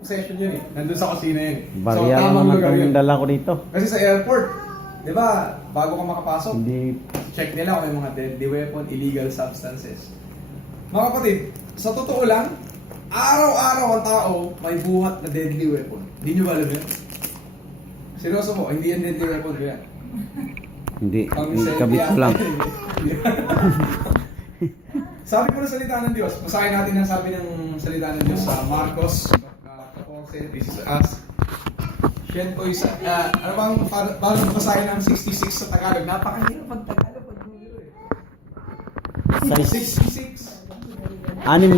possession yun eh. Nandun sa kusina yun. Barya tamang naman lugar yun. ang dala ko dito. Kasi sa airport, di ba, bago ka makapasok, Hindi. check nila kung may mga deadly weapon, illegal substances. Mga kapatid, sa totoo lang, araw-araw ang tao may buhat na deadly weapon. Hindi nyo ba alam yun? Seryoso po, hindi yan deadly weapon ko yan. Hindi. Ang Kabit ko lang. Sabi po ng salita ng Diyos, basahin natin ang sabi ng salita ng Diyos sa Marcos 14, this is us. Siyento isa, ano bang, parang basahin ng 66 sa Tagalog. Napakahirap ang Tagalog pag gulo eh. 66. 66. 72.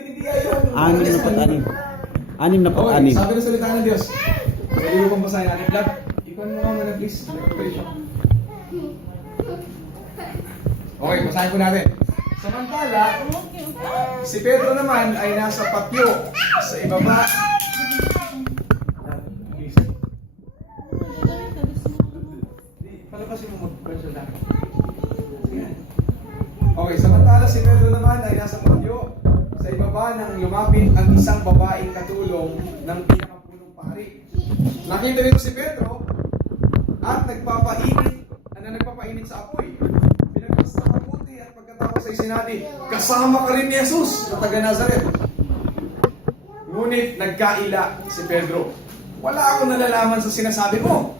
Hindi kayo. 66. 66. Okay, sabi ng salita ng Diyos. Pwede mo pang basahin natin. Vlad, ikaw mo muna please. Okay, basahin ko natin. Samantala, si Pedro naman ay nasa patio sa ibaba. Palabasin mo mag-question lang. Okay, samantala si Pedro naman ay nasa patio sa ibaba nang lumapit ang isang babaeng katulong ng pinakapunong pari. Nakita nito si Pedro at nagpapainit sa apoy. Pinagpas na mabuti at pagkatapos ay sinabi, kasama ka rin ni Jesus na taga Nazaret. Ngunit nagkaila si Pedro. Wala akong nalalaman sa sinasabi mo.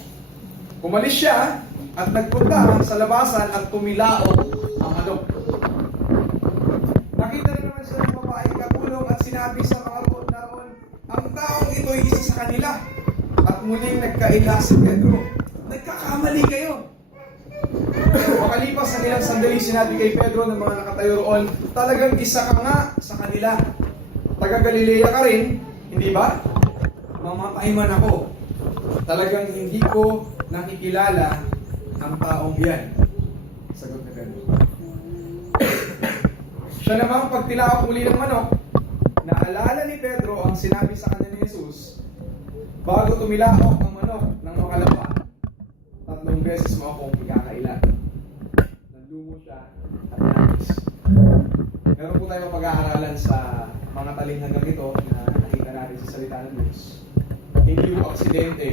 Umalis siya at nagpunta sa labasan at tumilaok ang manok. Nakita rin naman siya ng babaeng katulong at sinabi sa mga naroon, ang taong ito ay isa sa kanila. At muling nagkaila si Pedro. Nagkakamali kayo. Makalipas ng ilang sandali, sinabi kay Pedro ng mga nakatayo roon, talagang isa ka nga sa kanila. Taga Galilea ka rin, hindi ba? Mamatay man ako. Talagang hindi ko nakikilala ang taong yan. Sagot na Pedro. Siya namang pagtilaok muli ng manok, naalala ni Pedro ang sinabi sa kanya ni Jesus, bago tumilaok ang manok ng makalapa, 3 beses mo akong ikakailan. Naglumo siya at nangis. Meron po tayo pag-aaralan sa mga talinghang ganito na nakita natin sa salita ng Diyos. Hindi po aksidente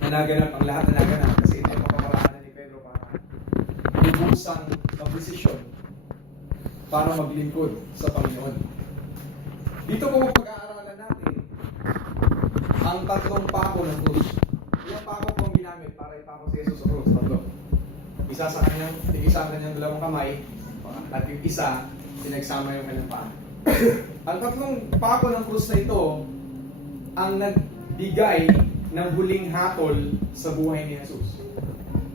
na naganap ang lahat na naganap kasi ito ang papamaraanan ni Pedro para lubusang mag-desisyon para maglingkod sa Panginoon. Dito po pag-aaralan natin ang 3 pako ng krus. Ilang pako po ang ginamit para ipako si Jesus sa krus? 3. Isa sa kanyang dalawang kamay at yung isa pinagsama yung kanyang paa. Ang 3 pako ng krus na ito ang nagbigay ng huling hatol sa buhay ni Jesus.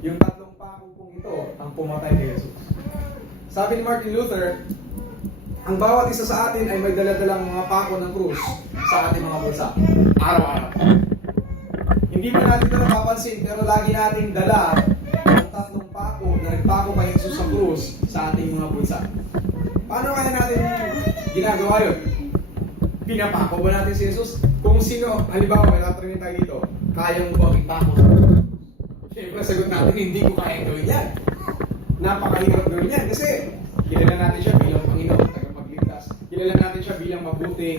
Yung 3 pako pong ito ang pumatay ni Jesus. Sabi ni Martin Luther, ang bawat isa sa atin ay may daladalang mga pako ng krus sa ating mga bulsa. Araw-araw. Hindi pa natin ito napapansin, pero lagi nating dala ang 3 pako na nagpako kay Jesus sa krus sa ating mga bulsa. Paano kaya natin ginagawa yun? Pinapako ba natin si Jesus? Kung sino, halimbawa may tatanungin tayo dito, kayang mo ipako sa krus? Siyempre, sagot natin, hindi ko kayang gawin yan. Napakahirap gawin yan kasi kilala natin siya bilang Panginoon, tagapagligtas. Kilala natin siya bilang mabuti.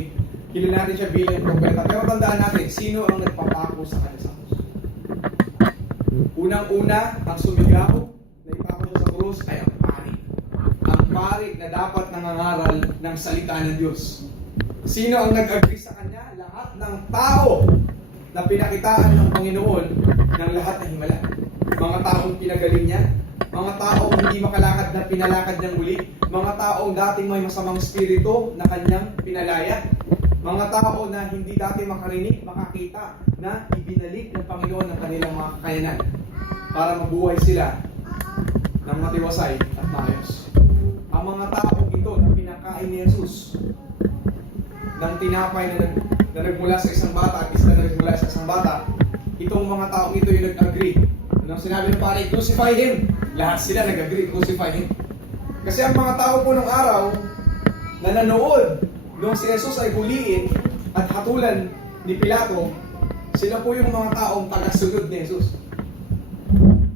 Kilala natin siya bilang propeta. Pero tandaan natin, sino ang nagpapako sa kanya sa krus? Unang-una, ang sumigaw na ipako siya sa krus ay ang pari. Ang pari na dapat nangangaral ng salita ng Diyos. Sino ang nag-agree sa kanya? Lahat ng tao na pinakitaan ng Panginoon ng lahat ng himala. Mga taong pinagaling niya, mga taong hindi makalakad na pinalakad niyang muli, mga taong dating may masamang espiritu na kanyang pinalaya, mga tao na hindi dati makarinig, makakita na ibinalik ng Panginoon ng kanilang mga kakayanan para mabuhay sila ng matiwasay at maayos. Ang mga taong ito na pinakain ni Jesus ng tinapay na nagmula sa isang bata at isang na nagmula sa isang bata, itong mga taong ito yung nag-agree. Nung sinabi ng pare, crucify him. Lahat sila nag-agree, crucify him. Kasi ang mga tao po ng araw na nanood nung si Jesus ay huliin at hatulan ni Pilato, sila po yung mga taong tagasunod ni Jesus.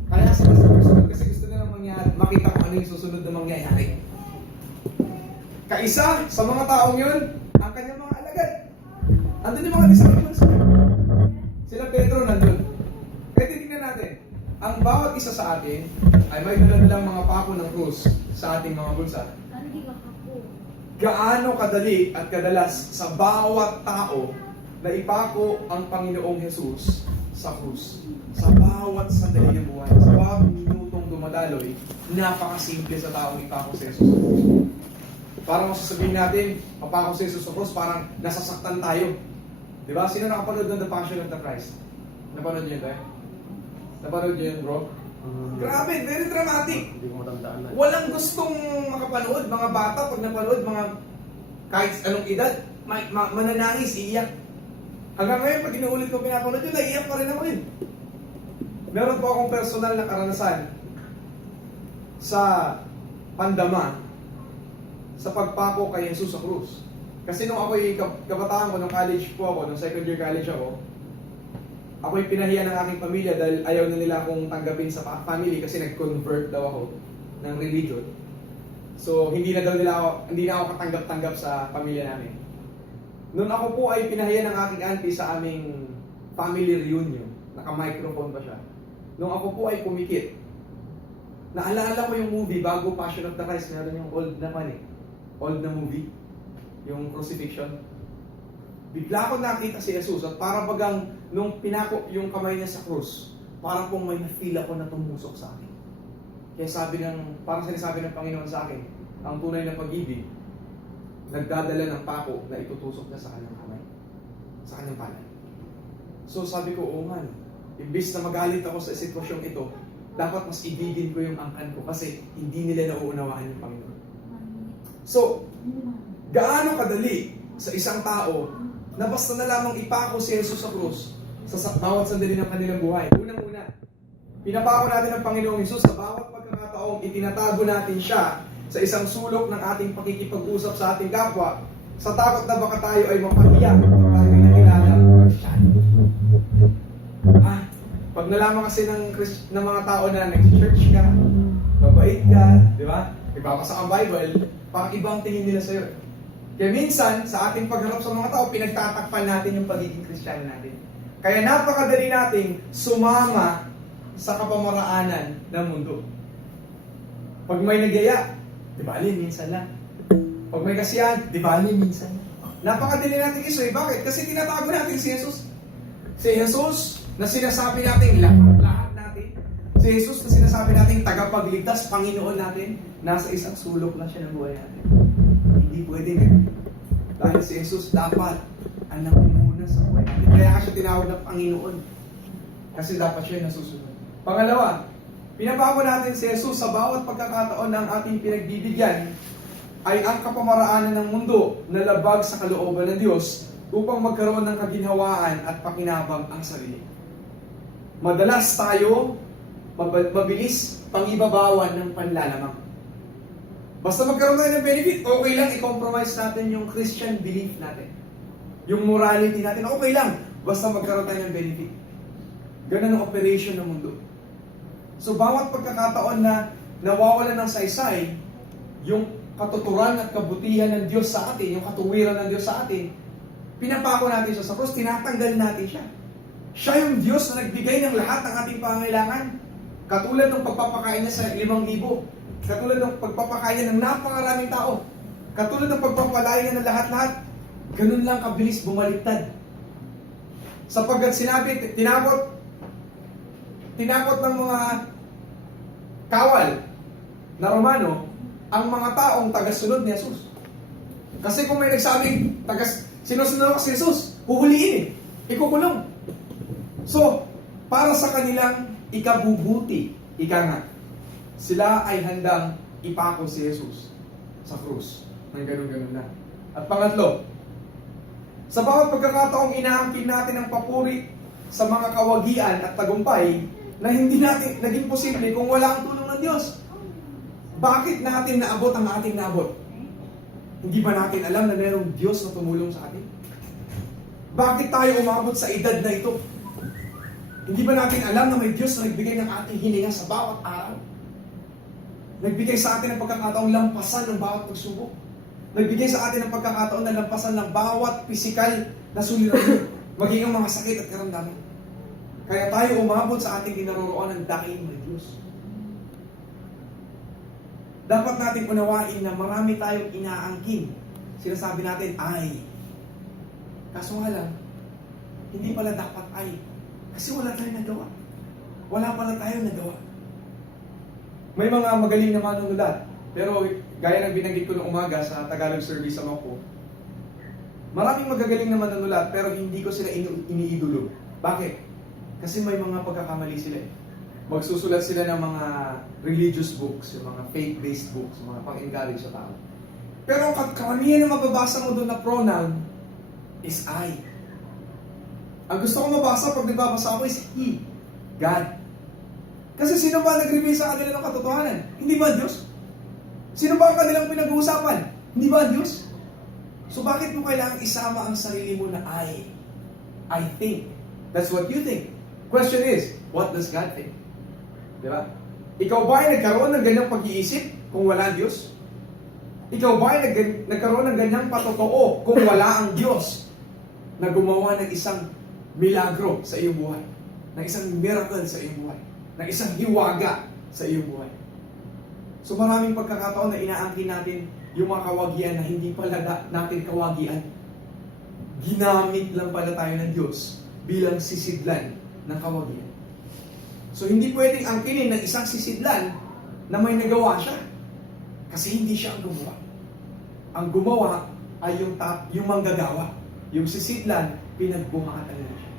Kaya sila susunod kasi gusto nilang makita kung ano yung susunod na mangyayari. Kaisa sa mga taong yun, ang kanyang mga alagad. Andun yung mga disciples. Sila Pedro nandun. Kaya titignan natin, ang bawat isa sa atin ay may dala-dalang mga pako ng krus sa ating mga bulsa. Gaano kadali at kadalas sa bawat tao na ipako ang Panginoong Jesus sa krus. Sa bawat sandali ng buhay, sa bawat minutong dumadaloy, napakasimple sa taong ipako si Jesus sa krus. Parang masasabihin natin, papako si Jesus sa krus, parang nasasaktan tayo. Diba? Sino nakapanood ng The Passion of the Christ? Napanood niyo tayo? Napanood niyo yun, bro? Grabe, very dramatic. Hindi ko matandaan na. Walang gustong makapanood, mga bata, pag napanood, mga kahit anong edad, mananangis, iiyak. Hanggang ngayon, pag inuulit ko pinapanood yun, naiiyak pa rin ako yun. Meron po akong personal na karanasan sa pandama sa pagpako kay Jesus sa krus. Kasi nung ako'y kabataan ko, nung college po ako, nung second year college ako'y pinahiya ng aking pamilya dahil ayaw na nila akong tanggapin sa family kasi nag-convert daw ako ng religion. So, hindi na ako katanggap-tanggap sa pamilya namin. Noon ako po ay pinahiya ng aking auntie sa aming family reunion. Naka-microphone pa siya. Nung ako po ay pumikit, naalala ko yung movie bago Passion of the Christ, meron yung old na movie, yung crucifixion. Bigla ko nakita si Jesus at para bagang nung pinako yung kamay niya sa krus, parang pong may na-feel ako na tumusok sa akin. Kaya parang sinasabi ng Panginoon sa akin, ang tunay na pag-ibig, nagdadala ng pako na itutusok niya sa kanyang kamay, sa kanyang palad. So sabi ko, oo nga, imbis na magalit ako sa sitwasyong ito, dapat mas ibigin ko yung angkan ko kasi hindi nila nauunawaan yung Panginoon. So, gaano kadali sa isang tao na basta na lamang ipako si Jesus sa krus sa bawat sandali ng kanilang buhay. Unang-una, pinapako natin ang Panginoong Jesus sa bawat pagkakataong itinatago natin siya sa isang sulok ng ating pakikipag-usap sa ating kapwa sa takot na baka tayo ay mapahiya kapag tayo ay nakilala ng Kristiyano. Pag nalaman kasi ng mga tao na nag-church ka, mabait ka, di ba? Ipapasa ang Bible, parang ibang tingin nila sa'yo. Kaya minsan, sa ating pagharap sa mga tao, pinagtatakpan natin yung pagiging Kristiyano natin. Kaya napakadali nating sumama sa kapamaraanan ng mundo. Pag may nagyaya, di ba alin, minsan lang. Pag may kasiyahan, di ba alin, minsan lang. Napakadali natin isoy. Bakit? Kasi tinatago natin si Jesus. Si Jesus na sinasabi natin lahat natin. Si Jesus na sinasabi natin tagapagligtas, Panginoon natin, nasa isang sulok lang siya ng buhay natin. Hindi pwede dahil si Jesus dapat ang nangunguna sa buhay natin. Kaya siya tinawag na Panginoon. Kasi dapat siya nasusunod. Pangalawa, pinabago natin si Jesus sa bawat pagkakataon ng ating pinagbibigyan ay ang kapamaraanan ng mundo na labag sa kalooban ng Diyos upang magkaroon ng kaginhawaan at pakinabang ang sarili. Madalas tayo mabilis pangibabawan ng panlalamang. Basta magkaroon tayo ng benefit, okay lang i-compromise natin yung Christian belief natin. Yung morality natin, okay lang. Basta magkaroon tayo ng benefit. Ganun ang operation ng mundo. So, bawat pagkakataon na nawawalan ng saysay, yung katuturan at kabutihan ng Diyos sa atin, yung katuwiran ng Diyos sa atin, pinapako natin siya sa krus, tinatanggal natin siya. Siya yung Diyos na nagbigay ng lahat ng ating pangangailangan. Katulad ng pagpapakain niya sa 5,000. Katulad ng pagpapakain niya ng napakaraming tao. Katulad ng pagpapalaya niya ng lahat-lahat. Ganun lang kabilis bumaliktad. Sapagkat sinabi, tinakot ng mga kawal na Romano ang mga taong tagasunod ni Jesus. Kasi kung may nagsabing sinusunod ako si Jesus, huhuliin ikukulong. So, para sa kanilang ikabubuti, ika nga, sila ay handang ipako si Jesus sa krus. Nang ganun-ganun na. At pangatlo, sa bawat pagkakataong inaangkin natin ang papuri sa mga kawagian at tagumpay na hindi natin naging posible kung wala ang tulong ng Diyos. Bakit natin naabot ang ating naabot? Hindi ba natin alam na mayroong Diyos na tumulong sa atin? Bakit tayo umabot sa edad na ito? Hindi ba natin alam na may Diyos na nagbigay ng ating hininga sa bawat araw? Nagbigay sa atin ng pagkakataong lampasan ng bawat pagsubok. Nagbigay sa atin ng pagkakataon na lampasan ng bawat pisikal na suliranin, maging ang mga sakit at karamdaman. Kaya tayo umabot sa ating kinaroroonan dahil may Diyos. Dapat natin unawain na marami tayong inaangkin. Sinasabi natin, ay. Kaso nga lang, hindi pala dapat ay. Kasi wala tayong nagawa. Wala pala tayong nagawa. May mga magaling na manunulat. Pero gaya ng binanggit ko noong umaga sa Tagalog service sa Moko, maraming magagaling na manunulat pero hindi ko sila iniidolo. Bakit? Kasi may mga pagkakamali sila eh. Magsusulat sila ng mga religious books, yung mga faith-based books, yung mga pang-encourage sa tao. Pero ang karamihan na mababasa mo doon na pronoun is I. Ang gusto ko mabasa pag nagbabasa ako is He, God. Kasi sino ba nag-reveal sa kanila ng katotohanan? Hindi ba Diyos? Sino ba ang kanilang pinag-uusapan? Hindi ba Diyos? So bakit mo kailangang isama ang sarili mo na I think. That's what you think. Question is, what does God think? Diba? Ikaw ba ay nagkaroon ng ganyang pag-iisip kung wala ang Diyos? Ikaw ba ay nagkaroon ng ganyang patotoo kung wala ang Diyos na gumawa ng isang milagro sa iyong buhay? Ng isang miracle sa iyong buhay? Ng isang hiwaga sa iyong buhay? So maraming pagkakataon na inaangkin natin yung mga kawagian na hindi pala natin kawagian. Ginamit lang pala tayo ng Diyos bilang sisidlan ng kawagian. So hindi pwedeng angkinin ng isang sisidlan na may nagawa siya. Kasi hindi siya ang gumawa. Ang gumawa ay yung manggagawa. Yung sisidlan, pinagbuhatan lang siya.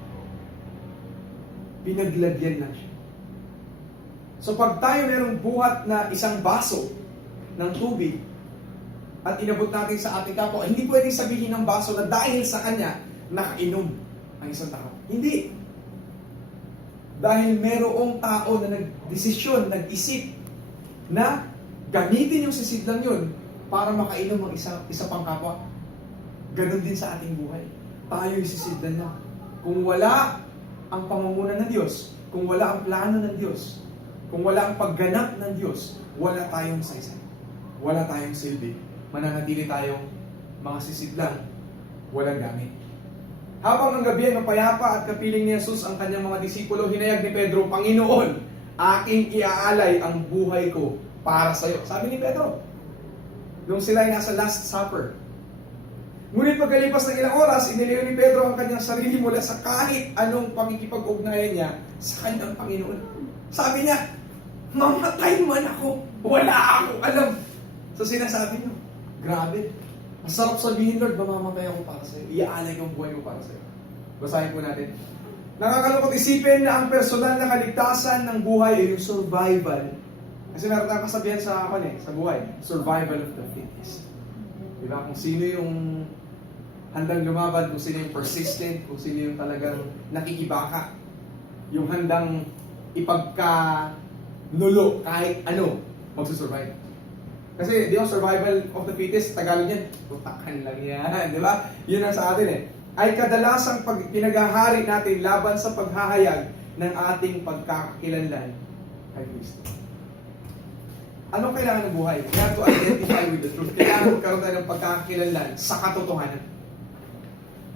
Pinaglagyan lang siya. So pag tayo merong buhat na isang baso ng tubig at inabot natin sa ating kapwa, hindi pwedeng sabihin ng baso na dahil sa kanya, nakainom ang isang tao. Hindi. Dahil merong tao na nagdesisyon, nag-isip na gamitin yung sisidlang yun para makainom ang isa pang kapwa. Ganon din sa ating buhay. Tayo yung sisidlan na. Kung wala ang pamumunan ng Diyos, kung wala ang plano ng Diyos, kung wala ang pagganap ng Diyos, wala tayong saysay. Wala tayong silbi. Mananatili tayong mga sisidlang walang gamit. Habang ang gabi ay mapayapa at kapiling ni Jesus ang kanyang mga disipulo, hinayag ni Pedro, Panginoon, aking iaalay ang buhay ko para sa iyo. Sabi ni Pedro, nung sila ay nasa Last Supper. Ngunit pagkalipas ng ilang oras, iniliw ni Pedro ang kanyang sarili mula sa kahit anong pangikipag-ugnayan niya sa kanyang Panginoon. Sabi niya, mamatay man ako, wala akong alam. So sinasabi niyo, grabe. Masarap sabihin, Lord, mamamatay ako para sa iyo. Iaalay ko ang buhay ko para sa iyo. Basahin po natin. Nakakalungkot isipin na ang personal na kaligtasan ng buhay ay yung survival. Kasi meron tayong kasabihan sa buhay. Survival of the fittest. Diba? Kung sino yung handang lumaban, kung sino yung persistent, kung sino yung talagang nakikibaka. Yung handang ipagkanulo kahit ano, magsusurvive. Kasi, di ba, survival of the fittest, Tagalog yan, putakan lang yan, di ba? Yun ang sa atin eh. Ay kadalasang pinaghahari natin laban sa paghahayag ng ating pagkakakilanlan kay Kristo. Anong kailangan ng buhay? We have to identify with the truth. Kailangan magkaroon tayo ng pagkakakilanlan sa katotohanan.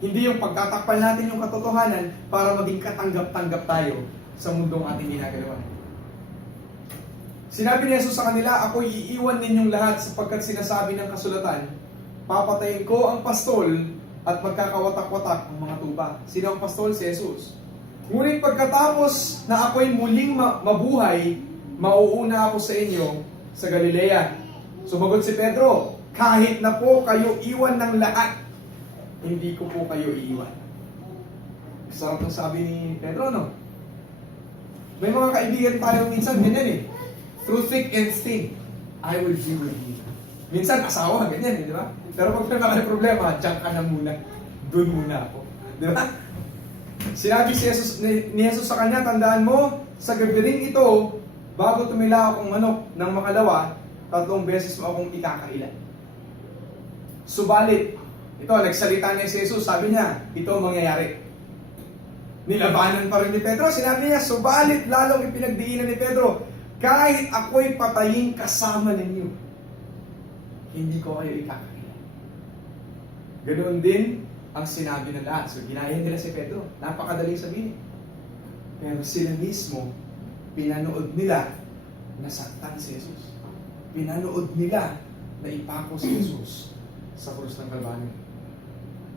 Hindi yung pagtatakpan natin yung katotohanan para maging katanggap-tanggap tayo sa mundong ating ginagalawan. Sinabi ni Jesus sa kanila, ako'y iiwan ninyong lahat sapagkat sinasabi ng kasulatan, papatayin ko ang pastol at magkakawatak-watak ang mga tupa. Sino ang pastol? Si Jesus. Ngunit pagkatapos na ako'y muling mabuhay, mauuna ako sa inyo sa Galilea. Sumagot si Pedro, kahit na po kayo iwan ng lahat, hindi ko po kayo iiwan. Sarap ng sabi ni Pedro, no? May mga kaibigan tayo minsan, ganyan eh. Through thick and thin, I will be with you. Minsan, asawa, ganyan, di ba? Pero pag may problema, diyan ka na muna. Doon muna ako. Di ba? Sinabi ni Jesus sa kanya, tandaan mo, sa gabi rin ito, bago tumila akong manok ng makalawa, 3 beses mo akong ikakailan. Subalit, ito, nagsalita niya si Jesus, sabi niya, ito mangyayari. Nilabanan pa rin ni Pedro, sinabi niya, subalit lalong ipinagdiinan ni Pedro, kahit ako'y patayin kasama ninyo, hindi ko kayo ikakailan. Ganoon din ang sinabi ng lahat. So, ginaya nila si Pedro. Napakadaling sabihin. Pero sila mismo, pinanood nila na saktan si Jesus. Pinanood nila na ipako si Jesus sa krus ng Kalbaryo.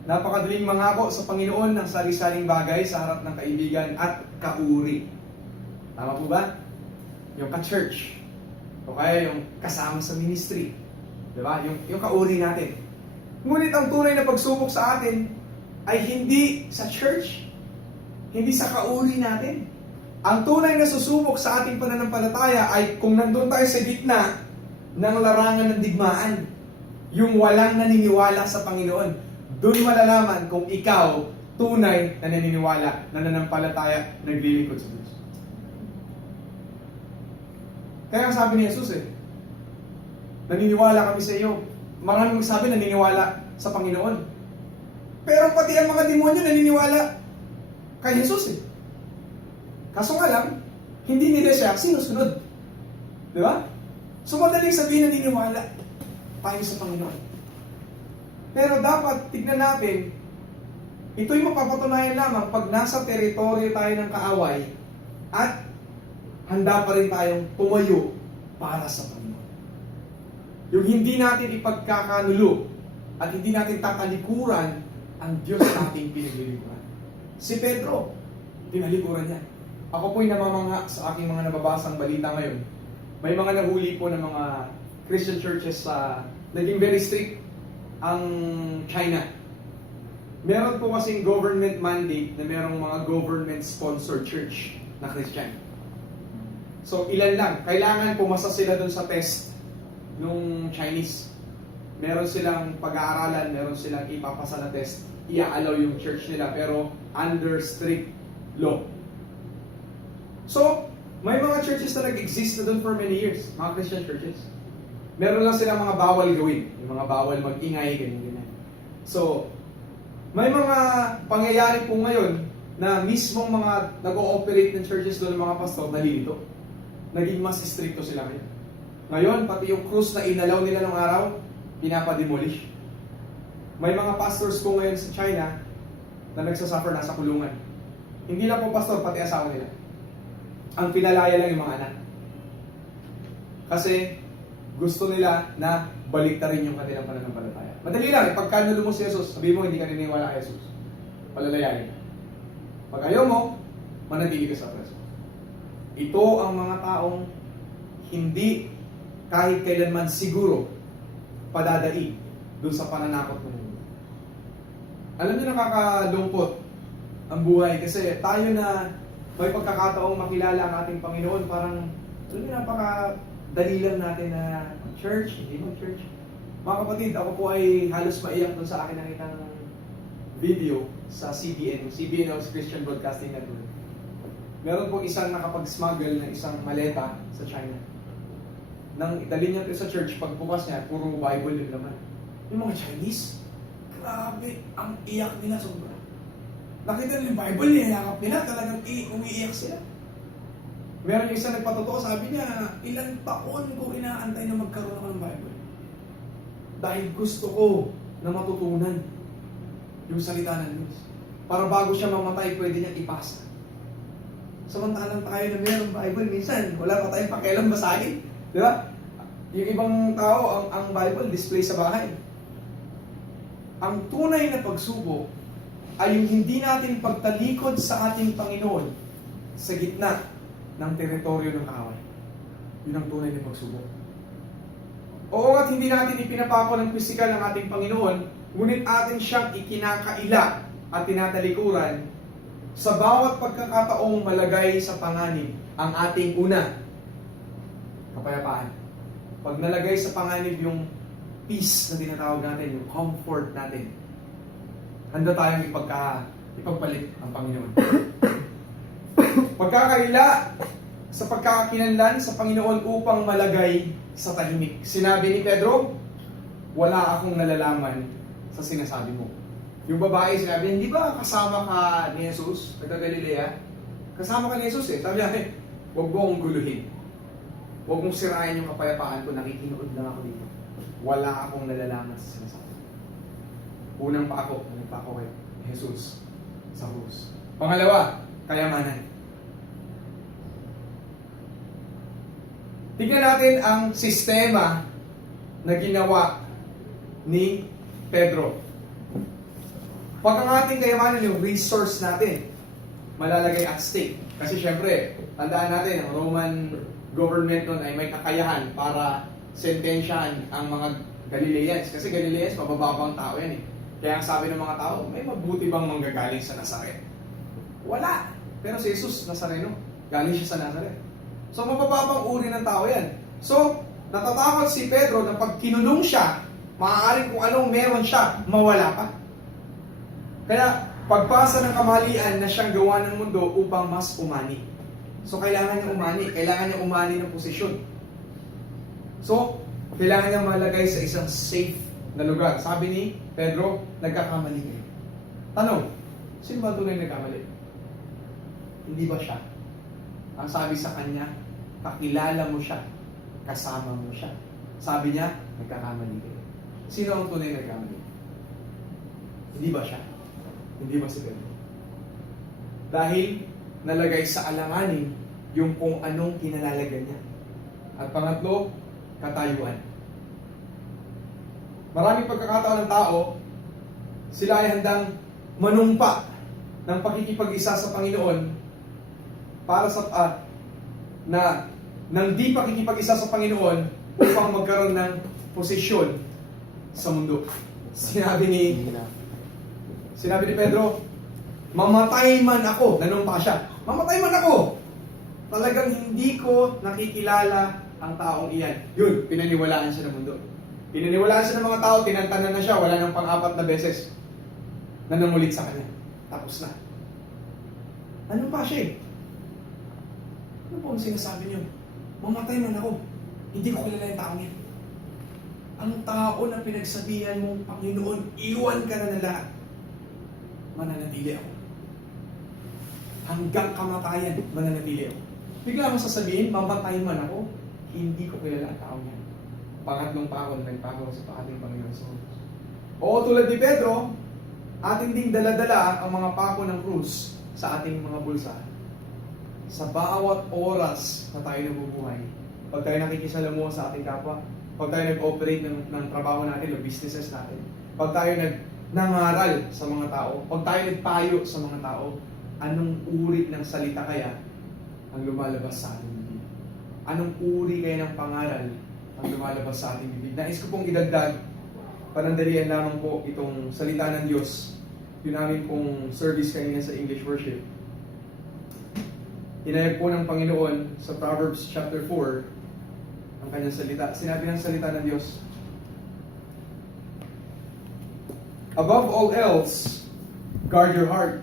Napakadaling mangako sa Panginoon ng sari-saring bagay sa harap ng kaibigan at kauri. Tama po ba? Yung ka-church. O kaya yung kasama sa ministry. Diba? Yung kauri natin. Ngunit ang tunay na pagsubok sa atin ay hindi sa church, hindi sa kauri natin. Ang tunay na susubok sa ating pananampalataya ay kung nandun tayo sa gitna ng larangan ng digmaan, yung walang naniniwala sa Panginoon. Doon malalaman kung ikaw tunay na naniniwala, nananampalataya, naglilingkod sa Diyos. Kaya ang sabi ni Jesus naniniwala kami sa iyo. Maraming magsabi naniniwala sa Panginoon. Pero pati ang mga demonyo naniniwala kay Jesus Kaso nga lang, hindi nila siya sinusunod. Di ba? So madaling sabihin naniniwala tayo sa Panginoon. Pero dapat tignan natin, ito'y mapapatunayan lamang pag nasa teritoryo tayo ng kaaway at handa pa rin tayong tumayo para sa Panginoon. Yung hindi natin ipagkakanulo at hindi natin tatalikuran ang Diyos nating pinaglilikuran. Si Pedro, tinalikuran niya. Ako po'y namamangha sa aking mga nababasang balita ngayon. May mga nahuli po ng mga Christian churches sa naging very strict ang China. Meron po kasing government mandate na merong mga government-sponsored church na Christian. So, ilan lang. Kailangan pumasa sila dun sa test nung Chinese. Meron silang pag-aaralan, meron silang ipapasa na test. Ia-allow yung church nila, pero under strict law. So, may mga churches na nag-exist na doon for many years, mga Christian churches. Meron lang silang mga bawal gawin, yung mga bawal mag-ingay, ganyan. So, may mga pangyayari po ngayon na mismong mga nag-ooperate ng churches doon, mga pastor, nalilito. Naging mas stricto sila ngayon. Ngayon, pati yung krus na inalaw nila nung araw, pinapademolish. May mga pastors po ngayon sa China na nagsasuffer nasa kulungan. Hindi lang po pastor, pati asawa nila. Ang pinalaya lang yung mga anak. Kasi gusto nila na baliktarin yung kanilang pananampalataya. Madali lang, pagkanulo mo si Jesus, sabi mo hindi ka naniniwala kay Jesus. Palalayanin ka. Pag ayaw mo, manatili ka sa preso. Ito ang mga taong hindi kahit kailanman siguro padadaig doon sa pananakot ng mundo. Alam niyo, nakakalungkot ang buhay kasi tayo na may pagkakataong makilala ang ating Panginoon, parang napakadali lang natin na church, hindi mag-church. Mga kapatid, ako po ay halos maiyak doon sa akin nakitang video sa CBN. CBN o Christian Broadcasting Network. Meron po isang nakapag-smuggle ng isang maleta sa China. Nang italin niya ito sa church, pagbukas niya, puro Bible yung laman. Yung mga Chinese, grabe, ang iyak nila sobra. Nakita nila yung Bible, niyayakap nila, talagang umiiyak sila. Meron yung isang nagpatotoo, sabi niya, ilang taon ko inaantay na magkaroon ako ng Bible. Dahil gusto ko na matutunan yung salita ng Diyos. Para bago siya mamatay, pwede niya ipasa. Samantalang tayo na mayroong Bible, minsan, wala pa tayong pakialam basahin. Di ba? Yung ibang tao, ang Bible, display sa bahay. Ang tunay na pagsubok ay yung hindi natin pagtalikod sa ating Panginoon sa gitna ng teritoryo ng kaaway. Yun ang tunay na pagsubok. Oo, at hindi natin ipinapako ng pisikal ng ating Panginoon, ngunit atin siyang ikinakaila at tinatalikuran sa bawat pagkakataong malagay sa panganib ang ating una, kapayapaan. Pag nalagay sa panganib yung peace na tinatawag natin, yung comfort natin, handa tayong ipagpalit ang Panginoon. Pagkakaila sa pagkakakinanlan sa Panginoon upang malagay sa tahimik. Sinabi ni Pedro, wala akong nalalaman sa sinasabi mo. Yung babae sinabi, hindi ba kasama ka ni Jesus, taga-Galilea? Kasama ka ni Jesus Sabi niya, huwag mo akong guluhin. Huwag mong sirain yung kapayapaan ko, nakikinood lang ako dito. Wala akong nalalaman sa sinasabi. Unang pako, kayo, Jesus sa krus. Pangalawa, kayamanan. Tignan natin ang sistema na ginawa ni Pedro. Pag ang ating kayamanan, yung resource natin, malalagay at stake. Kasi syempre, tandaan natin, ang Roman government nun ay may kakayahan para sentensyahan ang mga Galileans. Kasi Galileans, mabababang tao yan eh. Kaya ang sabi ng mga tao, may mabuti bang manggagaling sa Nazaret? Wala. Pero si Jesus, Nazareno. Galing siya sa Nazaret. So, mabababang uri ng tao yan. So, natatakot si Pedro na pag kinulong siya, maaaring kung anong meron siya, mawala pa. Kaya, pagpasa ng kamalian na siyang gawa ng mundo upang mas umani. So, kailangan niya umani. Kailangan niya umani ng posisyon. So, kailangan niya malagay sa isang safe na lugar. Sabi ni Pedro, nagkakamali kayo. Tanong, sino ba tunay nagkamali? Hindi ba siya? Ang sabi sa kanya, kakilala mo siya, kasama mo siya. Sabi niya, nagkakamali kayo. Sino ang tunay nagkamali? Hindi ba siya? Hindi ba si Pedro? Dahil nalagay sa alanganin yung kung anong kinalalagyan niya. At pangatlo, katayuan. Maraming pagkakataon ng tao, sila ay handang manumpa ng pakikipag-isa sa Panginoon para sa nang di pakikipag-isa sa Panginoon upang magkaroon ng posisyon sa mundo. Sinabi ni Pedro, mamatay man ako, nanumpa siya. Mamatay man ako. Talagang hindi ko nakikilala ang taong iyan. Yun, pinaniwalaan siya ng mundo. Pinaniwalaan siya ng mga tao, tinantanan na siya, wala nang pang-apat na beses na namulit sa kanya. Tapos na. Ano pa siya eh? Ano po ang sinasabi niyo? Mamatay man ako. Hindi ko kilala yung taong yan. Ang tao na pinagsabihan mong Panginoon, iwan ka na ng lahat. Mananatili ako. Hanggang kamatayan, mananatili ako. Bigla mo sasabihin, mamatay man ako, hindi ko kilala ang taong yan. Pangatlong pako na nagpako sa ating Panginoon sa krus. Oo, tulad ni Pedro, ating ding daladala ang mga pako ng krus sa ating mga bulsa. Sa bawat oras na tayo nabubuhay, pag tayo nakikisalamuha sa ating kapwa, pag tayo nag-operate ng trabaho natin, ng businesses natin, pag tayo nangaral sa mga tao, pag tayo nagpayo sa mga tao, anong uri ng salita kaya ang lumalabas sa ating bibig? Anong uri kaya ng pangaral ang lumalabas sa ating bibig? Nais ko pong idagdag, panandalian lamang po itong salita ng Diyos. Yun namin pong service kanina sa English worship. Inayag po ng Panginoon sa Proverbs chapter 4 ang kanyang salita. Sinabi ng salita ng Diyos, above all else, guard your heart,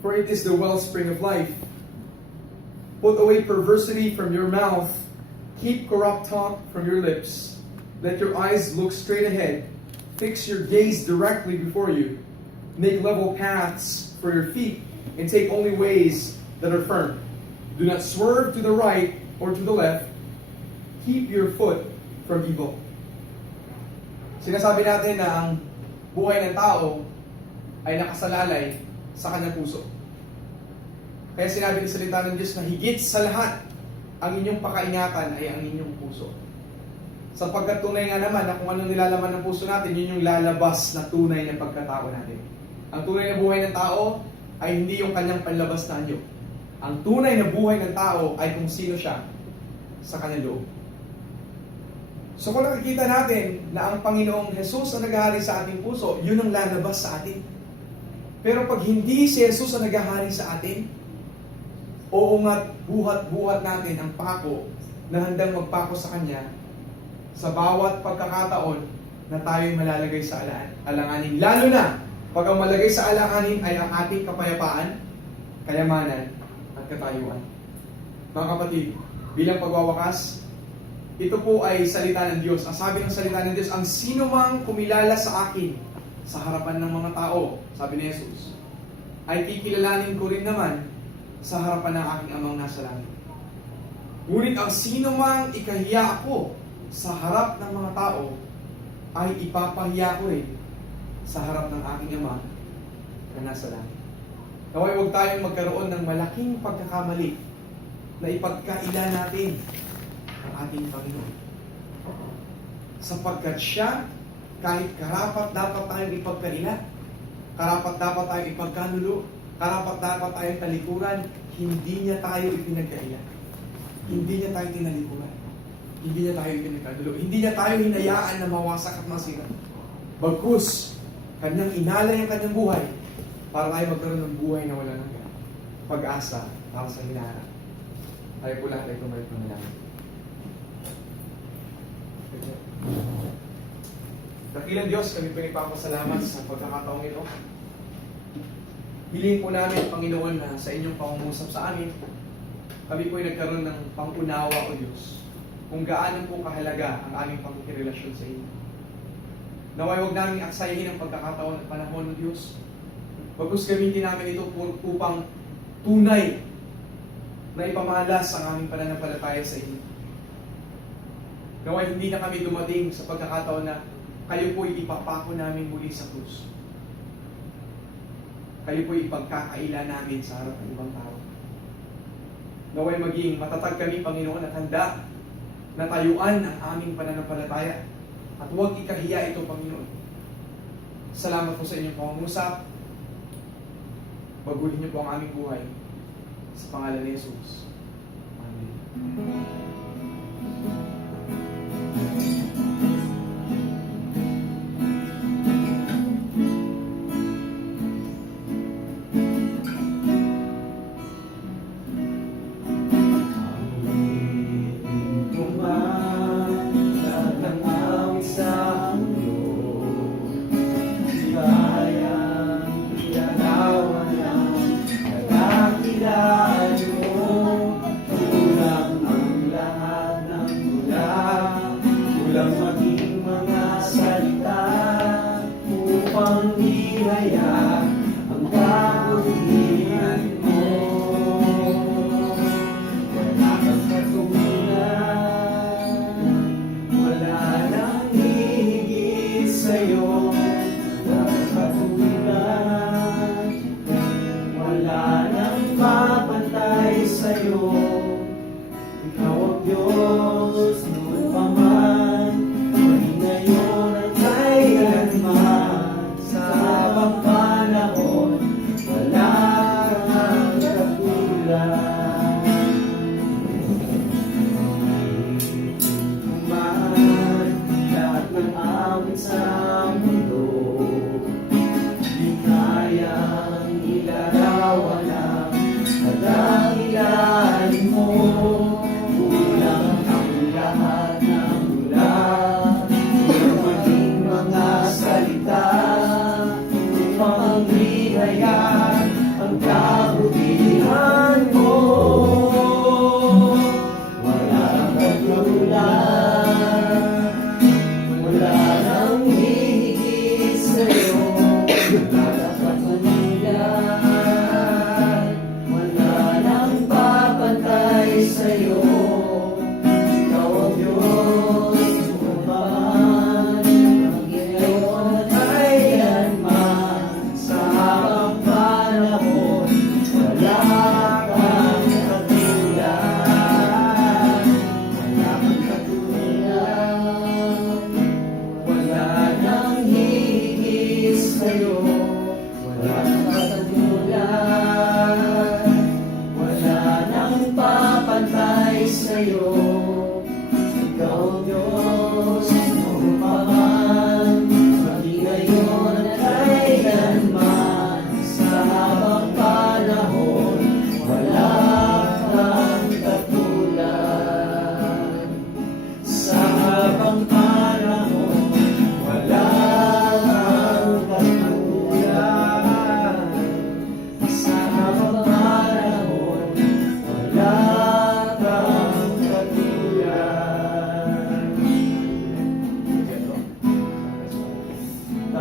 for it is the wellspring of life. Put away perversity from your mouth, keep corrupt talk from your lips. Let your eyes look straight ahead, fix your gaze directly before you. Make level paths for your feet, and take only ways that are firm. Do not swerve to the right or to the left. Keep your foot from evil. Sinasabi natin na ang buhay ng tao ay nakasalalay sa kanyang puso. Kaya sinabi ng salita ng Diyos na higit sa lahat, ang inyong pakaingatan ay ang inyong puso. Sapagkat tunay nga naman na kung ano nilalaman ng puso natin, yun yung lalabas na tunay na pagkatao natin. Ang tunay na buhay ng tao ay hindi yung kanyang panlabas na anyo. Ang tunay na buhay ng tao ay kung sino siya sa kanyang loob. So kung nakikita natin na ang Panginoong Jesus na naghahari sa ating puso, yun ang lalabas sa atin. Pero pag hindi si Jesus ang naghahari sa atin, oo nga't buhat-buhat natin ang pako na handang magpako sa Kanya sa bawat pagkakataon na tayo'y malalagay sa alanganin. Lalo na pag ang malagay sa alanganin ay ang ating kapayapaan, kayamanan, at katayuan. Mga kapatid, bilang pagwawakas, ito po ay salita ng Diyos. Ang sabi ng salita ng Diyos, ang sino mang kumilala sa akin sa harapan ng mga tao, sabi ni Jesus, ay kikilalanin ko rin naman sa harapan ng aking amang nasa langit. Ngunit ang sino mang ikahiya ako sa harap ng mga tao, ay ipapahiya ko rin sa harap ng aking Ama na nasa langit. Naway huwag tayong magkaroon ng malaking pagkakamali na ipagkaila natin ang ating Panginoon. Sapagkat siya, kahit karapat dapat tayong ipagkaila, karapat dapat tayong ipagkanulo, karapat dapat tayong talikuran, hindi niya tayo ipinagkaila. Hindi niya tayo tinalikuran. Hindi niya tayo ipinagkanulo. Hindi niya tayo hinayaan na mawasak at masira. Bagkus, kanyang inalay ang kanyang buhay para tayo magkaroon ng buhay na wala nang pag-asa para sa hinaharap. Tayo po lahat ay kumalit na lang. Dakilang Diyos, kami po nagpapasalamat sa pagkakataong ito. Hiling po namin, Panginoon, na sa inyong pangungusap sa amin, kami po ay nagkaroon ng pangunawa, O Diyos, kung gaano po kahalaga ang aming pagkikirelasyon sa inyo. Naway huwag namin aksayahin ang pagkakataon at panahon, O Diyos. Bagkus gamitin namin ito upang tunay na ipamahalas ang aming pananampalataya sa inyo. Naway hindi na kami dumating sa pagkakataon na kayo po'y ipapako namin muli sa krus. Kayo po'y ipagkakaila namin sa harap ng ibang tao. Naway maging matatag kami, Panginoon, at handa na tayuan ang aming pananampalataya. At huwag ikahiya ito, Panginoon. Salamat po sa inyong pangungusap. Baguhin niyo po ang aming buhay. Sa pangalan ni Jesus. Amen.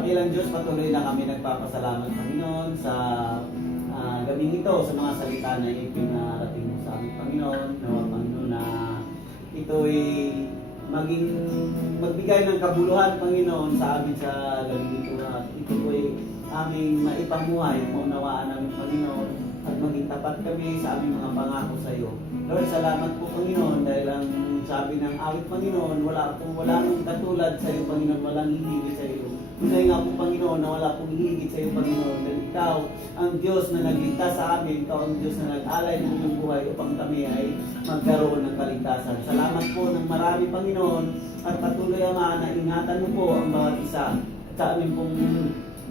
Dakilang Diyos, patuloy na kami nagpapasalamat, Panginoon, sa gabing ito, sa mga salita na ipinarating mo sa aming Panginoon. Nawa, Panginoon, na ito'y magbigay ng kabuluhan, Panginoon, sa amin sa gabi ito. At ito po ay aming maipamuhay, maunawaan namin, Panginoon, at maging tapat kami sa aming mga pangako sa iyo. Lord, salamat po, Panginoon, dahil ang sabi ng awit, Panginoon, wala nang katulad sa iyo, Panginoon, walang hihigit sa iyo. Tunay nga po, Panginoon, na wala pong hihigit sa iyo, Panginoon, dahil ikaw ang Diyos na nagligtas sa amin, ikaw ang Diyos na nag-alay ng iyong buhay upang kami ay magkaroon ng kaligtasan. Salamat po ng marami, Panginoon, at patuloy, Ama, na ingatan mo po ang bawat isa sa amin pong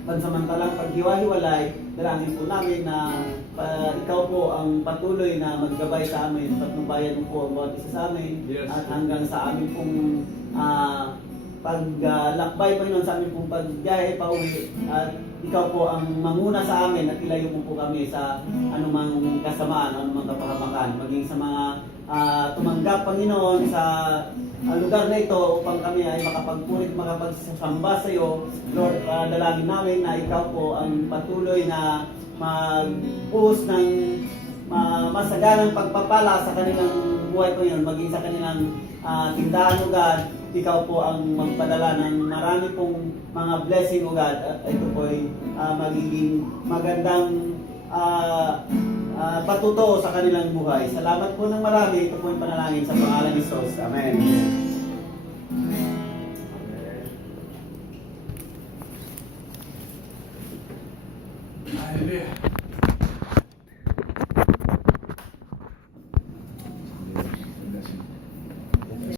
pansamantalang paghiwa-hiwalay. Dalangin po namin na ikaw po ang patuloy na maggabay sa amin, patnubayan mo po ang bawat isa sa amin, Yes. at hanggang sa amin pong paglakbay, Panginoon, sa amin pong pagbiyahe pauwi, at ikaw po ang manguna sa amin at ilayo mo po kami sa anumang kasamaan, anumang kapahamakan, maging sa mga tumanggap, Panginoon, sa lugar na ito upang kami ay makapagpulit, makapagsamba sa iyo. Lord, dalangin namin na ikaw po ang patuloy na mag-push ng masaganang pagpapala sa kanilang buhay, Panginoon, maging sa kanilang tindahan, O God. Ikaw po ang magpadala ng marami pong mga blessing, O God. At ito po ay magiging magandang patuto sa kanilang buhay. Salamat po ng marami. Ito po yung panalangin sa pangalan ni Jesus. Amen. Hallelujah.